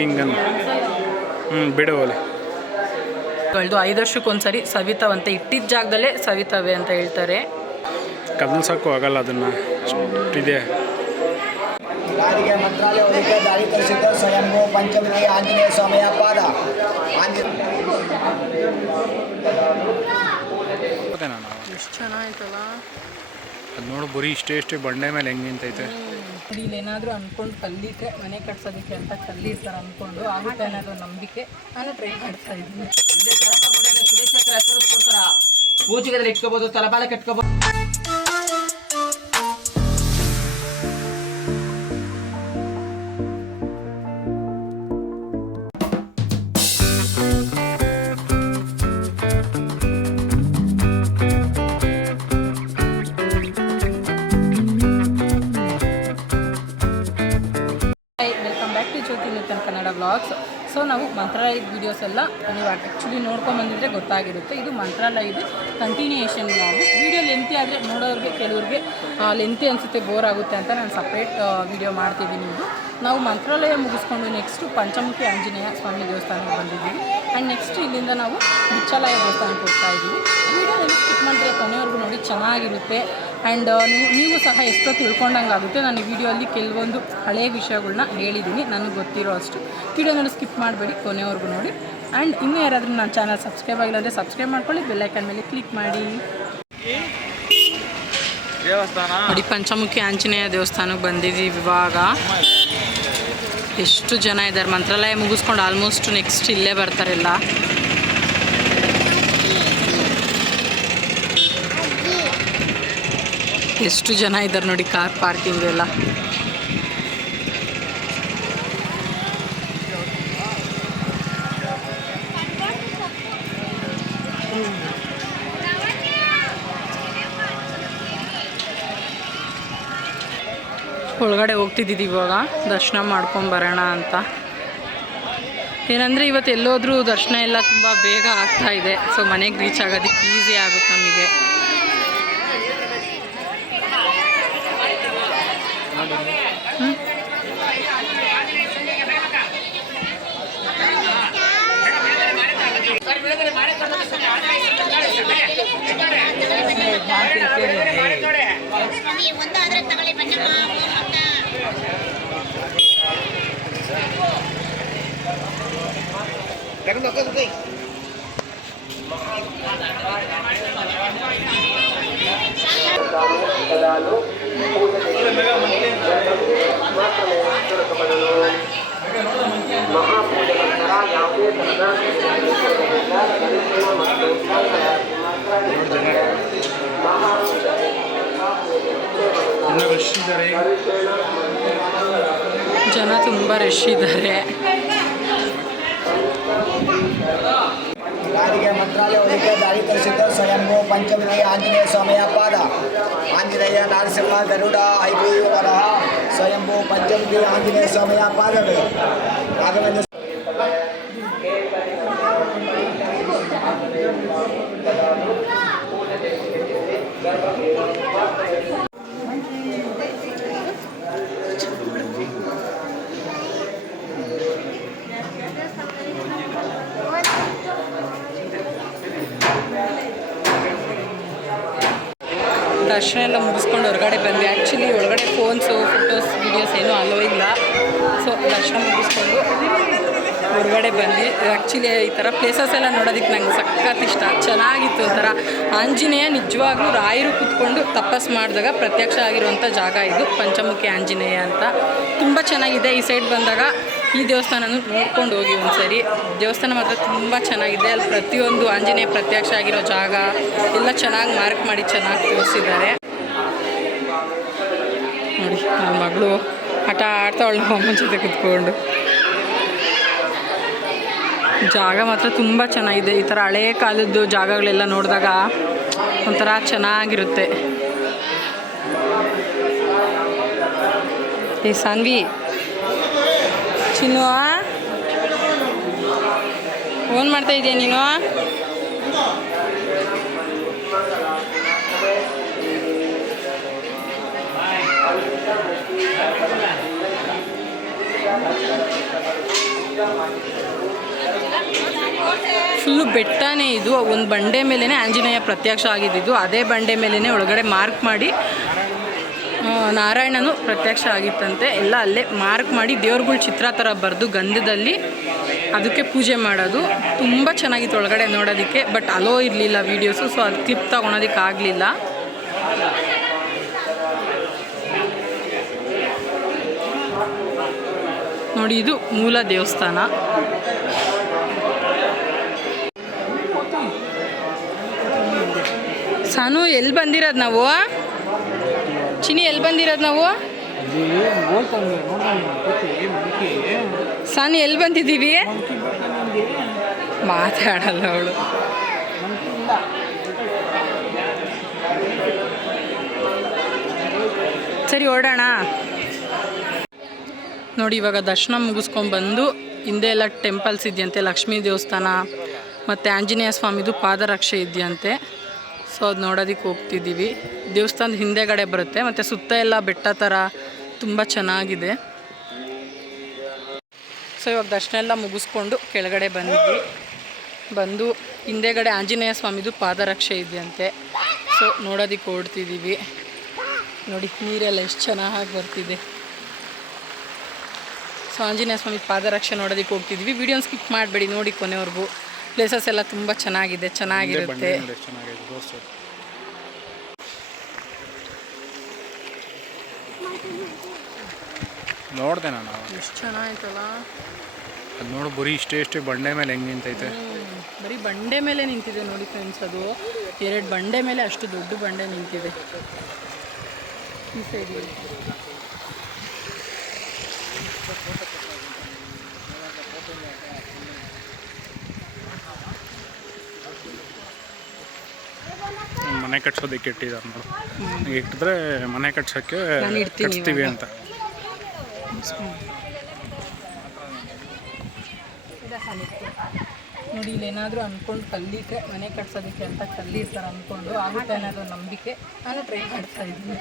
ಹಿಂಗನ್ ಬಿಡುವಲ್ಲಿ 5 ವರ್ಷಕ್ಕೊಂದ್ಸರಿ ಸವಿತಾವಂತೆ ಇಟ್ಟಿದ್ದ ಜಾಗದಲ್ಲೇ ಸವಿತಾವೆ ಅಂತ ಹೇಳ್ತಾರೆ. ಕದಲ್ಸಕ್ಕೂ ಆಗಲ್ಲ, ಅದನ್ನು ಅಷ್ಟಿದೆ. ಮಂತ್ರಾಲಯ ದಾರಿ ತರಿಸಿದ ಸ್ವಯಂಭೂ ಪಂಚಮುಖಿ ಆಂಜನೇಯ ಸ್ವಾಮಿಯ ಪಾದ ಎಷ್ಟು ಚೆನ್ನಾಯ್ತಲ್ಲ ಅದು ನೋಡು, ಬರೀ ಇಷ್ಟೇ ಬಂಡೆ ಮೇಲೆ ಹೆಂಗೆ ನಿಂತೈತೆ. ಇಲ್ಲಿ ಏನಾದರೂ ಅಂದ್ಕೊಂಡು ಕಲ್ಲಿದ್ರೆ ಮನೆ ಕಟ್ಸೋದಕ್ಕೆ ಅಂತ ಕಲ್ಲಿರ್ತಾರೆ ಅಂದ್ಕೊಂಡು ಆಗುತ್ತೆ ಅನ್ನೋದು ನಂಬಿಕೆ ನಾನು ಟ್ರೈ ಮಾಡ್ತಾ ಇದ್ದೀನಿ. ಪೂಜೆಗೆ ಇಟ್ಕೋಬೋದು, ತಲಪಾಲಕ್ಕೆ ಇಟ್ಕೋಬೋದು. Welcome back to Jyothi Nutan Kannada vlogs. So ನಾವು ಮಂತ್ರಾಲಯದ ವೀಡಿಯೋಸ್ ಎಲ್ಲ ನೀವು ಆ್ಯಕ್ಚುಲಿ ನೋಡ್ಕೊಂಬಂದಿದ್ರೆ ಗೊತ್ತಾಗಿರುತ್ತೆ. ಇದು ಮಂತ್ರಾಲಯದ ಕಂಟಿನ್ಯೂಯೇಷನ್ ವ್ಲಾಗು. ವೀಡಿಯೋ ಲೆಂತಿ ಆದರೆ ನೋಡೋರಿಗೆ ಕೆಲವ್ರಿಗೆ ಲೆಂತಿ ಅನಿಸುತ್ತೆ, ಬೋರ್ ಆಗುತ್ತೆ ಅಂತ ನಾನು ಸಪ್ರೇಟ್ ವೀಡಿಯೋ ಮಾಡ್ತಿದ್ದೀನಿ. ಇದು ನಾವು ಮಂತ್ರಾಲಯ ಮುಗಿಸ್ಕೊಂಡು ನೆಕ್ಸ್ಟು ಪಂಚಮುಖಿ ಆಂಜನೇಯ ಸ್ವಾಮಿ ದೇವಸ್ಥಾನಕ್ಕೆ ಬಂದಿದ್ದೀವಿ. ಆ್ಯಂಡ್ ನೆಕ್ಸ್ಟ್ ಇಲ್ಲಿಂದ ನಾವು ಬಿಚ್ಚಲಾಯ ದೇವಸ್ಥಾನಕ್ಕೆ ಹೋಗ್ತಾ ಇದ್ದೀವಿ. ವೀಡಿಯೋ ಸ್ಕಿಪ್ ಮಾಡಿದ್ರೆ ಕೊನೆವರೆಗೂ ನೋಡಿ, ಚೆನ್ನಾಗಿರುತ್ತೆ. ಆ್ಯಂಡ್ ನೀವು ಸಹ ಎಷ್ಟೋ ತಿಳ್ಕೊಂಡಂಗೆ ಆಗುತ್ತೆ. ನಾನು ಈ ವಿಡಿಯೋಲ್ಲಿ ಕೆಲವೊಂದು ಹಳೆಯ ವಿಷಯಗಳನ್ನ ಹೇಳಿದ್ದೀನಿ, ನನಗೆ ಗೊತ್ತಿರೋ ಅಷ್ಟು. ವಿಡಿಯೋನ ಸ್ಕಿಪ್ ಮಾಡಬೇಡಿ, ಕೊನೆವರೆಗೂ ನೋಡಿ. ಆ್ಯಂಡ್ ಇನ್ನೂ ಯಾರಾದರೂ ನನ್ನ ಚಾನಲ್ ಸಬ್ಸ್ಕ್ರೈಬ್ ಆಗಿಲ್ಲ ಅಂದರೆ ಸಬ್ಸ್ಕ್ರೈಬ್ ಮಾಡ್ಕೊಳ್ಳಿ, ಬೆಲ್ಲೈಕನ್ ಮೇಲೆ ಕ್ಲಿಕ್ ಮಾಡಿ. ನೋಡಿ, ಪಂಚಮುಖಿ ಆಂಜನೇಯ ದೇವಸ್ಥಾನಕ್ಕೆ ಬಂದಿದ್ದೀವಿ ಇವಾಗ. ಎಷ್ಟು ಜನ ಇದ್ದಾರೆ. ಮಂತ್ರಾಲಯ ಮುಗಿಸ್ಕೊಂಡು ಆಲ್ಮೋಸ್ಟ್ ನೆಕ್ಸ್ಟ್ ಇಲ್ಲೇ ಬರ್ತಾರೆಲ್ಲ. ಎಷ್ಟು ಜನ ಇದ್ದಾರೆ ನೋಡಿ, ಕಾರ್ ಪಾರ್ಕಿಂಗ್ ಎಲ್ಲ. ಒಳಗಡೆ ಹೋಗ್ತಿದ್ದೀವಿ ಇವಾಗ, ದರ್ಶನ ಮಾಡ್ಕೊಂಬರೋಣ ಅಂತ. ಏನಂದರೆ ಇವತ್ತು ಎಲ್ಲೋದ್ರೂ ದರ್ಶನ ಎಲ್ಲ ತುಂಬ ಬೇಗ ಆಗ್ತಾ ಇದೆ. ಸೊ ಮನೆಗೆ ರೀಚ್ ಆಗೋದಕ್ಕೆ ಈಸಿ ಆಗುತ್ತೆ ನಮಗೆ. ಜನ ತುಂಬ ರಶ್ ಇದ್ದಾರೆ. ಮಂತ್ರಾಲಯ ದಾರಿ ತರಿಸಿದ ಸ್ವಯಂಭೂ ಪಂಚಮುಖಿ ಆಂಜನೇಯ ಸ್ವಾಮಿಯ ಪಾದ ಆಂಜನೇಯ ನರಸಿಂಹ ಗರುಡ ಐಗ್ರೀವ ವರಹ ಸ್ವಯಂಭೂ ಪಂಚಮುಖಿ ಆಂಜನೇಯ ಸ್ವಾಮಿಯ ಪಾದಗಳು ರಾಘವೇಂದ್ರ. ದರ್ಶನ ಎಲ್ಲ ಮುಗಿಸ್ಕೊಂಡು ಹೊರಗಡೆ ಬಂದ್ವಿ. ಆ್ಯಕ್ಚುಲಿ ಒಳಗಡೆ ಫೋನ್ಸು, ಫೋಟೋಸ್, ವೀಡಿಯೋಸ್ ಏನೂ ಅಲೋ ಇಲ್ಲ. ಸೊ ದರ್ಶನ ಮುಗಿಸ್ಕೊಂಡು ಹೊರಗಡೆ ಬಂದ್ವಿ. ಆ್ಯಕ್ಚುಲಿ ಈ ಥರ ಪ್ಲೇಸಸ್ ಎಲ್ಲ ನೋಡೋದಕ್ಕೆ ನಂಗೆ ಸಖತ್ ಇಷ್ಟ. ಚೆನ್ನಾಗಿತ್ತು ಒಂಥರ. ಆಂಜನೇಯ ನಿಜವಾಗ್ಲೂ ರಾಯರು ಕೂತ್ಕೊಂಡು ತಪಸ್ ಮಾಡಿದಾಗ ಪ್ರತ್ಯಕ್ಷ ಆಗಿರುವಂಥ ಜಾಗ ಇದು, ಪಂಚಮುಖಿ ಆಂಜನೇಯ ಅಂತ. ತುಂಬ ಚೆನ್ನಾಗಿದೆ. ಈ ಸೈಡ್ ಬಂದಾಗ ಈ ದೇವಸ್ಥಾನನೂ ನೋಡ್ಕೊಂಡು ಹೋಗಿ ಒಂದ್ಸರಿ. ದೇವಸ್ಥಾನ ಮಾತ್ರ ತುಂಬ ಚೆನ್ನಾಗಿದೆ. ಅಲ್ಲಿ ಪ್ರತಿಯೊಂದು ಆಂಜನೇಯ ಪ್ರತ್ಯಕ್ಷ ಆಗಿರೋ ಜಾಗ ಎಲ್ಲ ಚೆನ್ನಾಗಿ ಮಾರ್ಕ್ ಮಾಡಿ ಚೆನ್ನಾಗಿ ತೋರಿಸಿದ್ದಾರೆ ನೋಡಿ. ನನ್ನ ಮಗಳು ಆಟ ಆಡ್ತಾವಳು ಅಮ್ಮನ ಜೊತೆ ಕೂತ್ಕೊಂಡು. ಜಾಗ ಮಾತ್ರ ತುಂಬ ಚೆನ್ನಾಗಿದೆ. ಈ ಥರ ಹಳೆಯ ಕಾಲದ್ದು ಜಾಗಗಳೆಲ್ಲ ನೋಡಿದಾಗ ಒಂಥರ ಚೆನ್ನಾಗಿರುತ್ತೆ. ಈ ಸಾನ್ವಿ ಚಿನ್ನು ಫೋನ್ ಮಾಡ್ತಾ ಇದೆಯಾ ನೀನು? ಫುಲ್ಲು ಬೆಟ್ಟನೇ ಇದು. ಒಂದು ಬಂಡೆ ಮೇಲೇ ಆಂಜನೇಯ ಪ್ರತ್ಯಕ್ಷ ಆಗಿದ್ದು. ಅದೇ ಬಂಡೆ ಮೇಲೇ ಒಳಗಡೆ ಮಾರ್ಕ್ ಮಾಡಿ ನಾರಾಯಣನು ಪ್ರತ್ಯಕ್ಷ ಆಗಿತ್ತಂತೆ. ಎಲ್ಲ ಅಲ್ಲೇ ಮಾರ್ಕ್ ಮಾಡಿ ದೇವ್ರುಗಳ ಚಿತ್ರ ಥರ ಬರೆದು ಗಂಧದಲ್ಲಿ ಅದಕ್ಕೆ ಪೂಜೆ ಮಾಡೋದು. ತುಂಬ ಚೆನ್ನಾಗಿತ್ತು ಒಳಗಡೆ ನೋಡೋದಕ್ಕೆ. ಬಟ್ ಅಲೋ ಇರಲಿಲ್ಲ ವೀಡಿಯೋಸು, ಸೊ ಅದು ಕ್ಲಿಪ್ ತಗೊಳೋದಕ್ಕೆ ಆಗಲಿಲ್ಲ. ನೋಡಿ, ಇದು ಮೂಲ ದೇವಸ್ಥಾನ. ಸಾನು ಎಲ್ಲಿ ಬಂದಿರೋದು ನಾವು? ಚಿನಿ ಎಲ್ಲಿ ಬಂದಿರೋದು ನಾವು? ಸಾನು ಎಲ್ಲಿ ಬಂದಿದ್ದೀವಿ? ಮಾತಾಡಲ್ಲ ಅವಳು. ಸರಿ ಓಡೋಣ. ನೋಡಿ, ಇವಾಗ ದರ್ಶನ ಮುಗಿಸ್ಕೊಂಡ್ಬಂದು ಹಿಂದೆ ಎಲ್ಲ ಟೆಂಪಲ್ಸ್ ಇದೆಯಂತೆ. ಲಕ್ಷ್ಮೀ ದೇವಸ್ಥಾನ ಮತ್ತು ಆಂಜನೇಯ ಸ್ವಾಮಿದು ಪಾದರಕ್ಷೆ ಇದೆಯಂತೆ. ಸೊ ಅದು ನೋಡೋದಕ್ಕೆ ಹೋಗ್ತಿದ್ದೀವಿ. ದೇವಸ್ಥಾನದ ಹಿಂದೆಗಡೆ ಬರುತ್ತೆ ಮತ್ತು ಸುತ್ತ ಎಲ್ಲ ಬೆಟ್ಟ ಥರ ತುಂಬ ಚೆನ್ನಾಗಿದೆ. ಸೊ ಇವಾಗ ದರ್ಶನ ಎಲ್ಲ ಮುಗಿಸ್ಕೊಂಡು ಕೆಳಗಡೆ ಬಂದು ಹಿಂದೆಗಡೆ ಆಂಜನೇಯ ಸ್ವಾಮಿದು ಪಾದರಕ್ಷೆ ಇದೆಯಂತೆ. ಸೊ ನೋಡೋದಕ್ಕೆ ಹೊರಡ್ತಿದ್ದೀವಿ. ನೋಡಿ, ನೀರೆಲ್ಲ ಎಷ್ಟು ಚೆನ್ನಾಗಿ ಬರ್ತಿದೆ. ಸೊ ಆಂಜನೇಯ ಸ್ವಾಮಿ ಪಾದರಕ್ಷೆ ನೋಡೋದಕ್ಕೆ ಹೋಗ್ತಿದ್ವಿ. ವಿಡಿಯೋನ ಸ್ಕಿಪ್ ಮಾಡಬೇಡಿ, ನೋಡಿ ಕೊನೆವರೆಗೂ. ಪ್ಲೇಸಸ್ ಎಲ್ಲ ತುಂಬ ಚೆನ್ನಾಗಿರುತ್ತೆ. ನೋಡಿದೆ ನಾನು, ಎಷ್ಟು ಚೆನ್ನಾಗಿತ್ತಲ್ಲ ಅದು ನೋಡು. ಬರೀ ಇಷ್ಟೇ ಬಂಡೆ ಮೇಲೆ ಹೆಂಗೆ ನಿಂತೈತೆ. ಬರೀ ಬಂಡೆ ಮೇಲೆ ನಿಂತಿದೆ ನೋಡಿ ಫ್ರೆಂಡ್ಸ್. ಅದು 2 ಬಂಡೆ ಮೇಲೆ ಅಷ್ಟು ದೊಡ್ಡ ಬಂಡೆ ನಿಂತಿದೆ. ಈ ಸೈಡ್ ಮನೆ ಕಟ್ಸೋದಕ್ಕೆ ಇಟ್ಟಿದ್ದಾರೆ ನೋಡು. ಇಟ್ಟಿದ್ರೆ ಮನೆ ಕಟ್ಸೋಕ್ಕೆ ಕಟ್ಸ್ತೀವಿ ಅಂತ. ನೋಡಿ, ಇಲ್ಲಿ ಏನಾದರೂ ಅಂದ್ಕೊಂಡು ಕಲ್ಲಿಟ್ಟರೆ ಮನೆ ಕಟ್ಸೋದಕ್ಕೆ ಅಂತ ಕಲ್ಲಿರ್ತಾರೆ ಅಂದ್ಕೊಂಡು ಆಗುತ್ತೆ ಅನ್ನೋದು ನಂಬಿಕೆ. ನಾನು ಟ್ರೈ ಮಾಡ್ತಾ ಇದ್ದೀನಿ.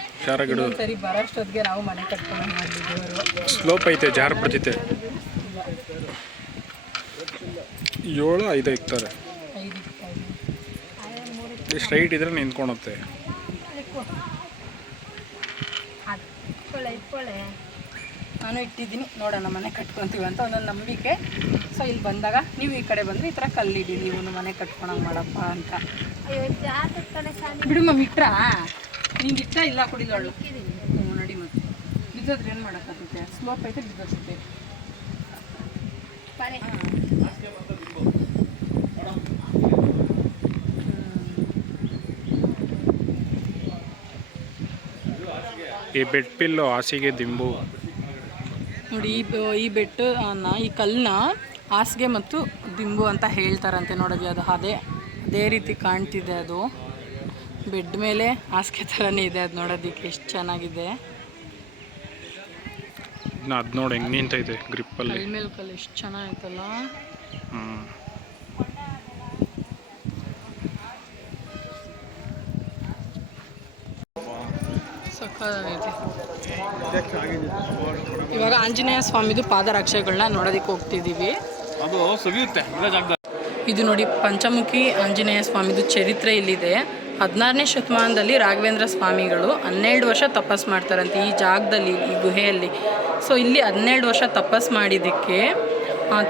ಸರಿ ಬರೋಷ್ಟೊತ್ತಿಗೆ ನಾವು ಮನೆ ಕಟ್ಕೊಂಡು ಮಾಡಿದ್ದೀವಿ. ಸ್ಲೋಪ್ ಐತೆ, ಜಾರು ಬಿಡ್ತೈತೆ. 7-5 ಇಕ್ತಾರೆ. ಸ್ಟ್ರೈಟ್ ಇದ್ರೆ ನಿಂತ್ಕೊಳುತ್ತೆ. ನಾನು ಇಟ್ಟಿದ್ದೀನಿ, ನೋಡೋಣ ಮನೆ ಕಟ್ಕೊತೀವಿ ಅಂತ ಒಂದೊಂದು ನಂಬಿಕೆ. ಸೊ ಇಲ್ಲಿ ಬಂದಾಗ ನೀವು ಈ ಕಡೆ ಬಂದರೆ ಈ ಥರ ಕಲ್ಲಿಡಿ, ನೀವು ಮನೆ ಕಟ್ಕೊಳಂಗೆ ಮಾಡಪ್ಪ ಅಂತ. ಬಿಡು ಮಮ್ಮಿ, ಇಟ್ರಾ? ನಿಂಗೆ ಇಷ್ಟ ಇಲ್ಲ ಕುಡಿಲ್ಲ ಒಳ್ಳೆ. ನೋಡಿ ಮತ್ತೆ ಬಿದ್ದೋದ್ರೆ ಏನು ಮಾಡೋಕ್ಕಾಗುತ್ತೆ? ಸ್ಲೋಪ್ ಐತೆ, ಬಿದ್ದೋಗುತ್ತೆ. ಈ ಬೆಟ್ಪಿಲ್ಲು ಹಾಸಿಗೆ ದಿಂಬು. ನೋಡಿ, ಈ ಬೆಟ್ಟನ, ಈ ಕಲ್ಲನ್ನ ಹಾಸಿಗೆ ಮತ್ತು ದಿಂಬು ಅಂತ ಹೇಳ್ತಾರಂತೆ. ನೋಡೋದು ಅದು ಅದೇ ರೀತಿ ಕಾಣ್ತಿದೆ. ಅದು ಬೆಡ್ ಮೇಲೆ ಹಾಸಿಗೆ ಥರನೇ ಇದೆ. ಅದು ನೋಡೋದಕ್ಕೆ ಎಷ್ಟು ಚೆನ್ನಾಗಿದೆ. ಅದು ನೋಡಿ ಹೆಂಗೆ ನಿಂತೈತೆ ಗ್ರಿಪ್ಪಲ್ಲಿ. ಕಲ್ ಮೇಲೆ ಕಲ್ಲು ಎಷ್ಟು ಚೆನ್ನಾಗೈತಲ್ಲ. ಸಕ್ಕತ್ತಾಗೈತೆ. ಇವಾಗ ಆಂಜನೇಯ ಸ್ವಾಮಿದು ಪಾದರಕ್ಷೆಗಳನ್ನ ನೋಡೋದಕ್ಕೆ ಹೋಗ್ತಿದ್ದೀವಿ. ಇದು ನೋಡಿ, ಪಂಚಮುಖಿ ಆಂಜನೇಯ ಸ್ವಾಮಿದು ಚರಿತ್ರೆ ಇಲ್ಲಿದೆ. 16ನೇ ಶತಮಾನದಲ್ಲಿ ರಾಘವೇಂದ್ರ ಸ್ವಾಮಿಗಳು 12 ವರ್ಷ ತಪಸ್ ಮಾಡ್ತಾರಂತೆ ಈ ಜಾಗದಲ್ಲಿ, ಈ ಗುಹೆಯಲ್ಲಿ. ಸೊ ಇಲ್ಲಿ 12 ವರ್ಷ ತಪಸ್ ಮಾಡಿದ್ದಕ್ಕೆ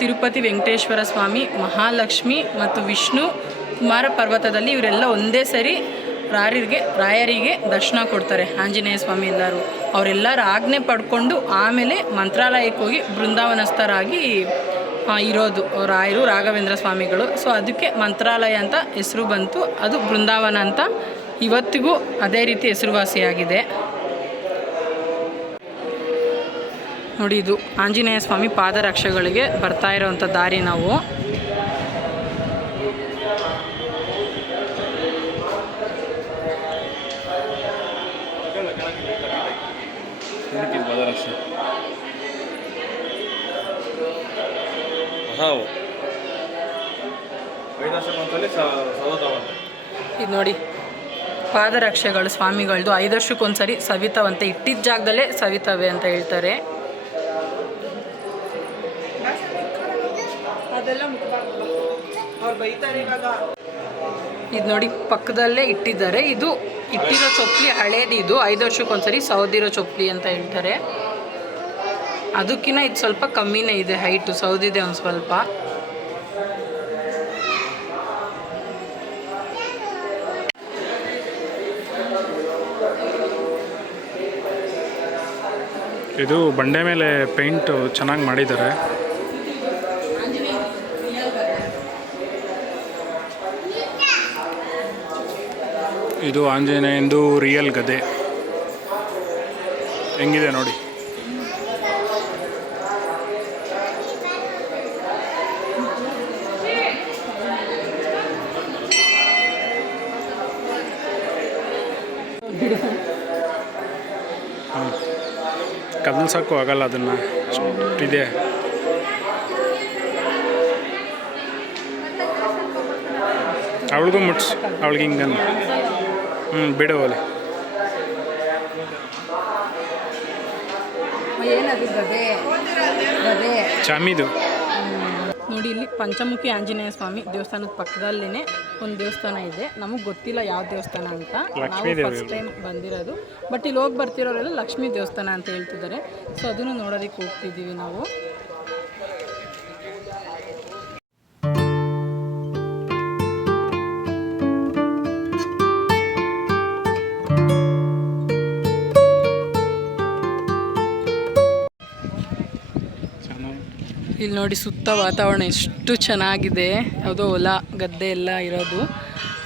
ತಿರುಪತಿ ವೆಂಕಟೇಶ್ವರ ಸ್ವಾಮಿ, ಮಹಾಲಕ್ಷ್ಮಿ ಮತ್ತು ವಿಷ್ಣು ಕುಮಾರ ಪರ್ವತದಲ್ಲಿ ಇವರೆಲ್ಲ ಒಂದೇ ಸರಿ ರಾಯರಿಗೆ ದರ್ಶನ ಕೊಡ್ತಾರೆ. ಆಂಜನೇಯ ಸ್ವಾಮಿ ಎಲ್ಲರೂ ಅವರೆಲ್ಲರ ಆಜ್ಞೆ ಪಡ್ಕೊಂಡು ಆಮೇಲೆ ಮಂತ್ರಾಲಯಕ್ಕೆ ಹೋಗಿ ಬೃಂದಾವನಸ್ಥರಾಗಿ ಇರೋದು ರಾಯರು, ರಾಘವೇಂದ್ರ ಸ್ವಾಮಿಗಳು. ಸೊ ಅದಕ್ಕೆ ಮಂತ್ರಾಲಯ ಅಂತ ಹೆಸರು ಬಂತು. ಅದು ಬೃಂದಾವನ ಅಂತ ಇವತ್ತಿಗೂ ಅದೇ ರೀತಿ ಹೆಸರುವಾಸಿಯಾಗಿದೆ. ನೋಡಿ, ಇದು ಆಂಜನೇಯ ಸ್ವಾಮಿ ಪಾದರಕ್ಷೆಗಳಿಗೆ ಬರ್ತಾ ಇರೋವಂಥ ದಾರಿ. ನಾವು ಇದು ನೋಡಿ, ಪಾದರಕ್ಷೆಗಳು ಸ್ವಾಮಿಗಳದ್ದು 5 ವರ್ಷಕ್ಕೊಂದ್ಸರಿ ಸವಿತಾವಂತೆ. ಇಟ್ಟಿದ್ದ ಜಾಗದಲ್ಲೇ ಸವಿತವೆ ಅಂತ ಹೇಳ್ತಾರೆ. ಇದು ನೋಡಿ ಪಕ್ಕದಲ್ಲೇ ಇಟ್ಟಿದ್ದಾರೆ. ಇದು ಇಟ್ಟಿರೋ ಚೊಪ್ಲಿ ಹಳೇದು, ಇದು 5 ವರ್ಷಕ್ಕೊಂದ್ಸರಿ ಸೌದಿರೋ ಚೊಪ್ಲಿ ಅಂತ ಹೇಳ್ತಾರೆ. ಅದಕ್ಕಿಂತ ಇದು ಸ್ವಲ್ಪ ಕಮ್ಮಿನೇ ಇದೆ ಹೈಟು, ಸೌದಿದೆ ಒಂದು ಸ್ವಲ್ಪ. ಇದು ಬಂಡೆ ಮೇಲೆ ಪೇಂಟ್ ಚೆನ್ನಾಗಿ ಮಾಡಿದ್ದಾರೆ. ಇದು ಆಂಜನೇಯಂದು ರಿಯಲ್ ಗದೆ ಹೆಂಗಿದೆ ನೋಡಿ. ಕದಲ್ಸೋಕ್ಕೂ ಆಗಲ್ಲ ಅದನ್ನು, ಅಷ್ಟಿದೆ. ಅವಳಿಗೂ ಮುಟ್ಸು, ಅವಳಿಗೆ ಹಿಂಗನ್ನು ಬಿಡುವಲ್ಲಿ. ಏನದು ಗದೆ? ಗದೆ ಚಾಮಿದು ನೋಡಿ. ಇಲ್ಲಿ ಪಂಚಮುಖಿ ಆಂಜನೇಯ ಸ್ವಾಮಿ ದೇವಸ್ಥಾನದ ಪಕ್ಕದಲ್ಲೇ ಒಂದು ದೇವಸ್ಥಾನ ಇದೆ. ನಮಗೆ ಗೊತ್ತಿಲ್ಲ ಯಾವ ದೇವಸ್ಥಾನ ಅಂತ, ನಾವು ಫಸ್ಟ್ ಟೈಮ್ ಬಂದಿರೋದು. ಬಟ್ ಇಲ್ಲಿ ಹೋಗಿ ಬರ್ತಿರೋರೆಲ್ಲ ಲಕ್ಷ್ಮೀ ದೇವಸ್ಥಾನ ಅಂತ ಹೇಳ್ತಿದ್ದಾರೆ. ಸೊ ಅದನ್ನು ನೋಡೋದಕ್ಕೆ ಹೋಗ್ತಿದ್ದೀವಿ ನಾವು. ಇಲ್ಲಿ ನೋಡಿ ಸುತ್ತ ವಾತಾವರಣ ಎಷ್ಟು ಚೆನ್ನಾಗಿದೆ. ಯಾವುದೋ ಹೊಲ ಗದ್ದೆ ಎಲ್ಲ ಇರೋದು.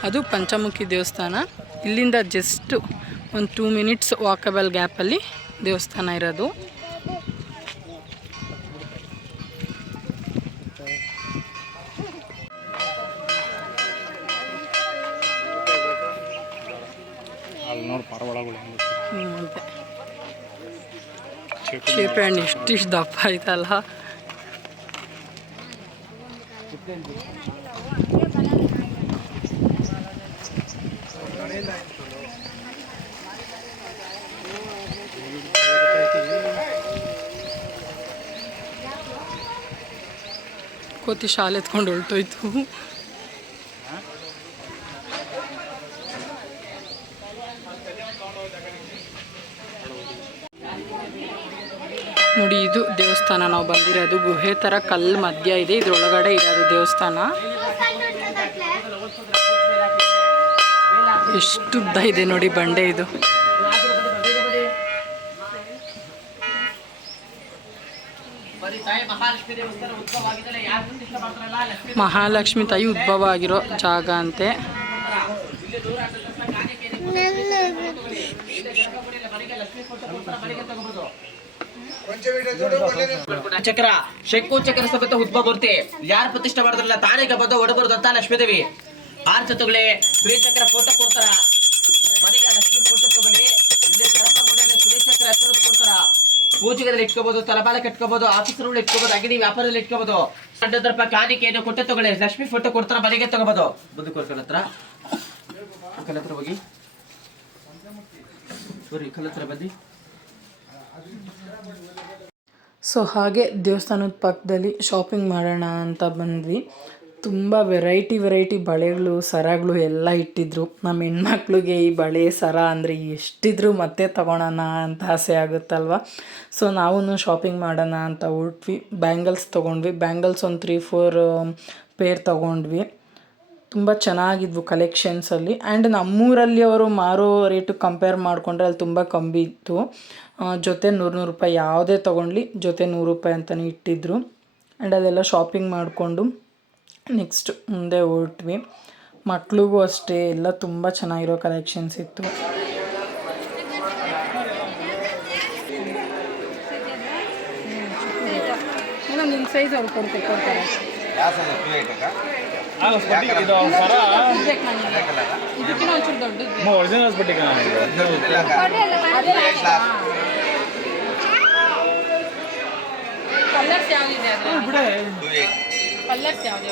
ಅದು ಪಂಚಮುಖಿ ದೇವಸ್ಥಾನ. ಇಲ್ಲಿಂದ ಜಸ್ಟ್ ಒಂದು 2 ಮಿನಿಟ್ಸ್ ವಾಕಬಲ್ ಗ್ಯಾಪಲ್ಲಿ ದೇವಸ್ಥಾನ ಇರೋದು. ಚೇಪೆ ಹಣ್ಣು ಇಷ್ಟಿಷ್ಟು ದಪ್ಪ ಆಯ್ತಲ್ಲ. ಕೋತಿ ಶಾಲೆ ಎತ್ಕೊಂಡು ಹೊರಟೋಯ್ತು. ನೋಡಿ ಇದು ದೇವಸ್ಥಾನ ನಾವು ಬಂದಿರೋದು. ಗುಹೆ ಥರ ಕಲ್ಲು ಮಧ್ಯ ಇದೆ, ಇದ್ರೊಳಗಡೆ ಇರೋದು ದೇವಸ್ಥಾನ. ಎಷ್ಟು ಉದ್ದ ಇದೆ ನೋಡಿ ಬಂಡೆ ಇದು. ಮಹಾಲಕ್ಷ್ಮಿ ತಾಯಿ ಉದ್ಭವ ಆಗಿರೋ ಜಾಗ ಅಂತೆ. ಚಕ್ರ ಶಂಕು ಚಕ್ರ ಸಮೇತ ಉದ್ಭವ ಮೂರ್ತಿ ಯಾರು ಪ್ರತಿಷ್ಠೆ ಮಾಡಿದ್ರಲ್ಲ ತಾನೇ ಬಂದು ಒಡಬರ್ದು ಅಂತ ಲಕ್ಷ್ಮೀದೇವಿ. 6 ತಗೊಳ್ಳಿ, ಶ್ರೀಚಕ್ರ ಫೋಟೋ ಕೊಡ್ತಾರ ಮನೆಗೆ. ಲಕ್ಷ್ಮಿ ಫೋಟೋ ತಗೊಳ್ಳಿ, ಇಲ್ಲಿ ಗಣಪಗುಡಿಯಲ್ಲಿ ಶ್ರೀಚಕ್ರ ಹೆಸರು ಕೊಡ್ತಾರ. ಪೂಜೆಗಳಲ್ಲಿ ಇಟ್ಕೋಬಹುದು, ತಲಪಾಲಕ್ಕೆ ಇಟ್ಕೋಬಹುದು, ಆಫೀಸರ್ಗಳು ಇಟ್ಕೋಬಹುದು, ಅಂಗಡಿ ವ್ಯಾಪಾರದಲ್ಲಿ ಇಟ್ಕೋಬಹುದು. 100 ರೂಪಾಯಿ ಕಾಣಿಕೆಯನ್ನು ಕೊಟ್ಟೆ ತಗೊಳ್ಳಿ. ಲಕ್ಷ್ಮಿ ಫೋಟೋ ಕೊಡ್ತಾರ ಮನೆಗೆ ತಗೋಬಹುದು. ಮುಂದಕ್ಕೆ ಕಲ್ ಹತ್ರ ಹೋಗಿ ಸರಿ ಕಲ್ ಹತ್ರ ಬಂದು. ಸೊ ಹಾಗೆ ದೇವಸ್ಥಾನದ ಪಕ್ಕದಲ್ಲಿ ಶಾಪಿಂಗ್ ಮಾಡೋಣ ಅಂತ ಬಂದ್ವಿ. ತುಂಬ ವೆರೈಟಿ ಬಳೆಗಳು, ಸರಗಳು ಎಲ್ಲ ಇಟ್ಟಿದ್ರು. ನಮ್ಮ ಹೆಣ್ಮಕ್ಳಿಗೆ ಈ ಬಳೆ ಸರ ಅಂದರೆ ಎಷ್ಟಿದ್ರು ಮತ್ತೆ ತೊಗೊಳೋಣ ಅಂತ ಆಸೆ ಆಗುತ್ತಲ್ವ. ಸೊ ನಾವು ಶಾಪಿಂಗ್ ಮಾಡೋಣ ಅಂತ ಹೊರಟ್ವಿ. ಬ್ಯಾಂಗಲ್ಸ್ ತೊಗೊಂಡ್ವಿ. ಬ್ಯಾಂಗಲ್ಸ್ ಒಂದು 3-4 ಪೇರ್ ತೊಗೊಂಡ್ವಿ. ತುಂಬ ಚೆನ್ನಾಗಿದ್ವು ಕಲೆಕ್ಷನ್ಸಲ್ಲಿ. ಆ್ಯಂಡ್ ನಮ್ಮೂರಲ್ಲಿ ಅವರು ಮಾರೋ ರೇಟು ಕಂಪೇರ್ ಮಾಡಿಕೊಂಡ್ರೆ ಅಲ್ಲಿ ತುಂಬ ಕಮ್ಮಿ ಇತ್ತು. ಜೊತೆ 100 ರೂಪಾಯಿ ಯಾವುದೇ ತೊಗೊಂಡ್ಲಿ ಜೊತೆ 100 ರೂಪಾಯಿ ಅಂತಲೇ ಇಟ್ಟಿದ್ರು. ಆ್ಯಂಡ್ ಅದೆಲ್ಲ ಶಾಪಿಂಗ್ ಮಾಡಿಕೊಂಡು ನೆಕ್ಸ್ಟ್ ಮುಂದೆ ಹೊರಟ್ವಿ. ಮಕ್ಳಿಗೂ ಅಷ್ಟೇ ಎಲ್ಲ ತುಂಬ ಚೆನ್ನಾಗಿರೋ ಕಲೆಕ್ಷನ್ಸ್ ಇತ್ತು. ನಿನ್ನ ಸೈಜ್ ಅವ್ರು ಕೊಡ್ತಾರೆ. ಇದಕ್ಕಿಂತ ಒಂಚೂರು ದೊಡ್ಡದು ಕಲರ್ಸ್ ಯಾವುದಿದೆ ಕಲರ್ಸ್ ಯಾವುದೇ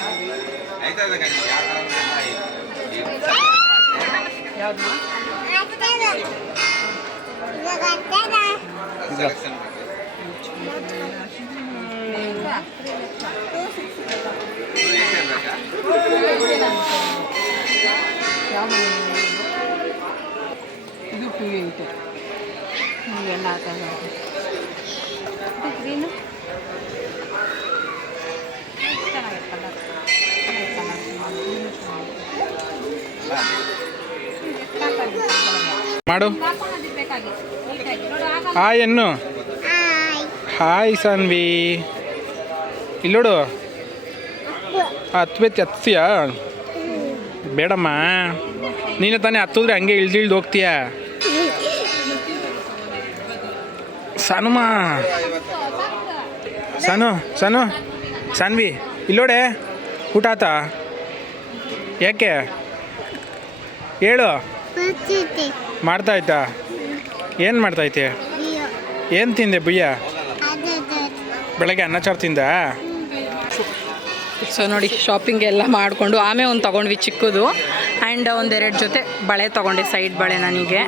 ಯಾವುದು ಯಾವ ಇದು 280 ನಿಮಗೆಲ್ಲ ಹಾಕೋದು ಗ್ರೀನು ಮಾಡು ಹಾಯ್ ಎನ್ನು ಹಾಯ್ ಸಾನ್ವಿ ಇಲ್ಲೋಡು ಹತ್ತೀಯಾ ಬೇಡಮ್ಮ ನೀನು ತಾನೇ ಹತ್ತಿದ್ರೆ ಹಂಗೆ ಇಳ್ದು ಹೋಗ್ತೀಯ ಸಾನುಮ್ಮ ಸಾನು ಸಾನ್ವಿ ಇಲ್ಲೋಡೆ ಊಟ ಆತ ಯಾಕೆ ಹೇಳು ಮಾಡ್ತಾಯ್ತಾ ಏನು ಮಾಡ್ತಾಯ್ತೆ ಏನು ತಿಂದೆ ಬುಯ್ಯ ಬೆಳಗ್ಗೆ ಅನ್ನ ಸಾರು ತಿಂದ ಸೊ ನೋಡಿ ಶಾಪಿಂಗ್ ಎಲ್ಲ ಮಾಡಿಕೊಂಡು ಆಮೇಲೆ ಒಂದು ತೊಗೊಂಡ್ವಿ ಚಿಕ್ಕದು ಆ್ಯಂಡ್ ಒಂದೆರಡು ಜೊತೆ ಬಳೆ ತೊಗೊಂಡೆ ಸೈಡ್ ಬಳೆ ನನಗೆ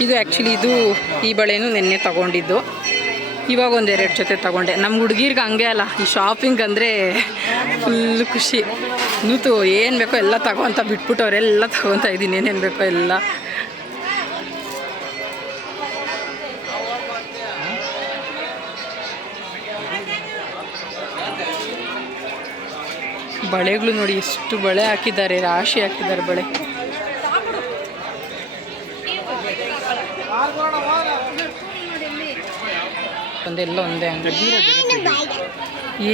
ಇದು ಆ್ಯಕ್ಚುಲಿ ಈ ಬಳೆನೂ ನಿನ್ನೆ ತೊಗೊಂಡಿದ್ದು ಇವಾಗ ಒಂದೆರಡು ಜೊತೆ ತೊಗೊಂಡೆ ನಮ್ಮ ಹುಡುಗಿರ್ಗೆ ಹಂಗೆ ಅಲ್ಲ ಈ ಶಾಪಿಂಗ್ ಅಂದರೆ ಫುಲ್ ಖುಷಿ ನೂತು ಏನು ಬೇಕೋ ಎಲ್ಲ ತಗೊತ ಬಿಟ್ಬಿಟ್ಟು ಅವರೆಲ್ಲ ತೊಗೊತಾ ಇದ್ದೀನಿ ಏನೇನು ಬೇಕೋ ಎಲ್ಲ ಬಳೆಗಳು ನೋಡಿ ಎಷ್ಟು ಬಳೆ ಹಾಕಿದ್ದಾರೆ ರಾಶಿ ಹಾಕಿದ್ದಾರೆ ಬಳೆ ಒಂದೆಲ್ಲ ಒಂದೇ ಅಂಗಡಿ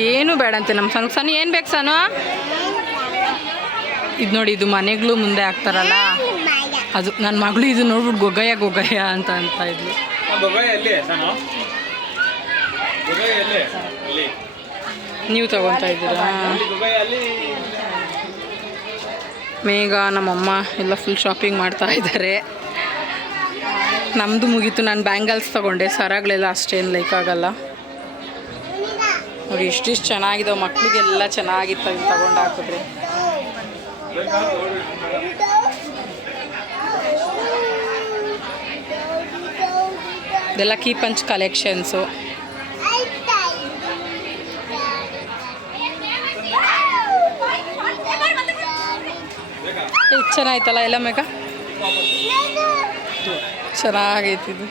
ಏನು ಬೇಡ ಅಂತೆ ನಮ್ಮ ಸಣ್ಣ ಏನು ಬೇಕು ಸಾನು ಇದು ನೋಡಿ ಇದು ಮನೆಗಳು ಮುಂದೆ ಹಾಕ್ತಾರಲ್ಲ ಅದು ನನ್ನ ಮಗಳು ಇದು ನೋಡ್ಬಿಟ್ಟು ಗೊಗ್ಗಯ್ಯ ಅಂತ ಇದ್ಲು ನೀವು ತಗೊತಾ ಇದ್ದೀರಾ ಮೇಘ ನಮ್ಮಮ್ಮ ಎಲ್ಲ ಫುಲ್ ಶಾಪಿಂಗ್ ಮಾಡ್ತಾ ಇದ್ದಾರೆ ನಮ್ಮದು ಮುಗೀತು ನಾನು ಬ್ಯಾಂಗಲ್ಸ್ ತೊಗೊಂಡೆ ಸರಗಳೆಲ್ಲ ಅಷ್ಟೇನು ಲೈಕ್ ಆಗಲ್ಲ ನೋಡಿ ಇಷ್ಟಿಷ್ಟು ಚೆನ್ನಾಗಿದ್ದಾವೆ ಮಕ್ಳಿಗೆಲ್ಲ ಚೆನ್ನಾಗಿತ್ತು ಇದು ತಗೊಂಡು ಹಾಕಿದ್ರೆ ಇದೆಲ್ಲ ಕೀ ಪಂಚ್ ಕಲೆಕ್ಷನ್ಸು ಇದು ಚೆನ್ನಾಯ್ತಲ್ಲ ಎಲ್ಲ ಮೇಘ ಚೆನ್ನಾಗೈತಿದು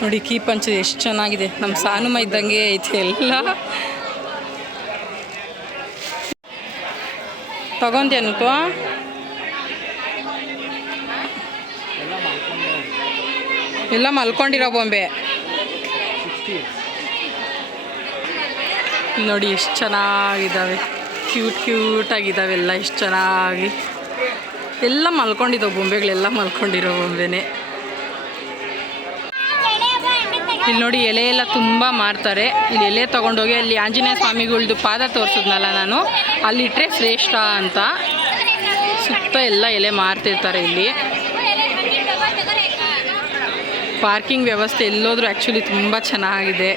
ನೋಡಿ ಕೀ ಪಂಚ್ ಎಷ್ಟು ಚೆನ್ನಾಗಿದೆ ನಮ್ಮ ಸಾನುಮ ಇದ್ದಂಗೆ ಐತೆ ಎಲ್ಲ ತಗೊಂತೇನಂತು ಎಲ್ಲ ಮಲ್ಕೊಂಡಿರೋ ಬೊಂಬೆ ನೋಡಿ ಎಷ್ಟು ಚೆನ್ನಾಗಿದ್ದಾವೆ ಕ್ಯೂಟಾಗಿದ್ದಾವೆ ಎಲ್ಲ ಎಷ್ಟು ಚೆನ್ನಾಗಿ ಎಲ್ಲ ಮಲ್ಕೊಂಡಿದ್ದಾವೆ ಬೊಂಬೆಗಳೆಲ್ಲ ಮಲ್ಕೊಂಡಿರೋ ಬೊಂಬೆನೇ ಇಲ್ಲಿ ನೋಡಿ ಎಲೆ ಎಲ್ಲ ತುಂಬ ಮಾರ್ತಾರೆ ಇಲ್ಲಿ ಎಲೆ ತೊಗೊಂಡೋಗಿ ಅಲ್ಲಿ ಆಂಜನೇಯ ಸ್ವಾಮಿಗಳ್ದು ಪಾದ ತೋರಿಸಿದ್ನಲ್ಲ ನಾನು ಅಲ್ಲಿಟ್ಟರೆ ಶ್ರೇಷ್ಠ ಅಂತ ಸುತ್ತ ಎಲ್ಲ ಎಲೆ ಮಾರ್ತಿರ್ತಾರೆ ಇಲ್ಲಿ ಪಾರ್ಕಿಂಗ್ ವ್ಯವಸ್ಥೆ ಎಲ್ಲೋದ್ರೂ ಆ್ಯಕ್ಚುಲಿ ತುಂಬ ಚೆನ್ನಾಗಿದೆ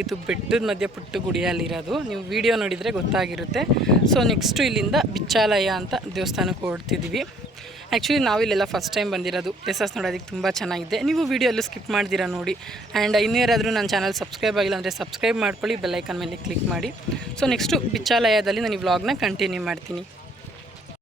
ಚೆನ್ನಾಗಿತ್ತು ಬೆಟ್ಟದ ಮಧ್ಯೆ ಪುಟ್ಟ ಗುಡಿಯಲ್ಲಿರೋದು ನೀವು ವಿಡಿಯೋ ನೋಡಿದರೆ ಗೊತ್ತಾಗಿರುತ್ತೆ ಸೊ ನೆಕ್ಸ್ಟು ಇಲ್ಲಿಂದ ಬಿಚ್ಚಾಲಯ ಅಂತ ದೇವಸ್ಥಾನಕ್ಕೆ ಹೊರಡ್ತಿದ್ದೀವಿ ಆ್ಯಕ್ಚುಲಿ ನಾವು ಇಲ್ಲೆಲ್ಲ ಫಸ್ಟ್ ಟೈಮ್ ಬಂದಿರೋದು ಪ್ಲೇಸಸ್ ನೋಡೋದಕ್ಕೆ ತುಂಬ ಚೆನ್ನಾಗಿದೆ ನೀವು ವಿಡಿಯೋಲ್ಲೂ ಸ್ಕಿಪ್ ಮಾಡ್ದಿರಾ ನೋಡಿ ಆ್ಯಂಡ್ ಇನ್ನೂ ಯಾರಾದರೂ ನನ್ನ ಚಾನಲ್ ಸಬ್ಸ್ಕ್ರೈಬ್ ಆಗಿಲ್ಲ ಅಂದರೆ ಸಬ್ಸ್ಕ್ರೈಬ್ ಮಾಡ್ಕೊಳ್ಳಿ ಬೆಲ್ಲೈಕನ್ ಮೇಲೆ ಕ್ಲಿಕ್ ಮಾಡಿ ಸೊ ನೆಕ್ಸ್ಟು ಬಿಚ್ಚಾಲಯದಲ್ಲಿ ನಾನು ಈ ವ್ಲಾಗ್ನ ಕಂಟಿನ್ಯೂ ಮಾಡ್ತೀನಿ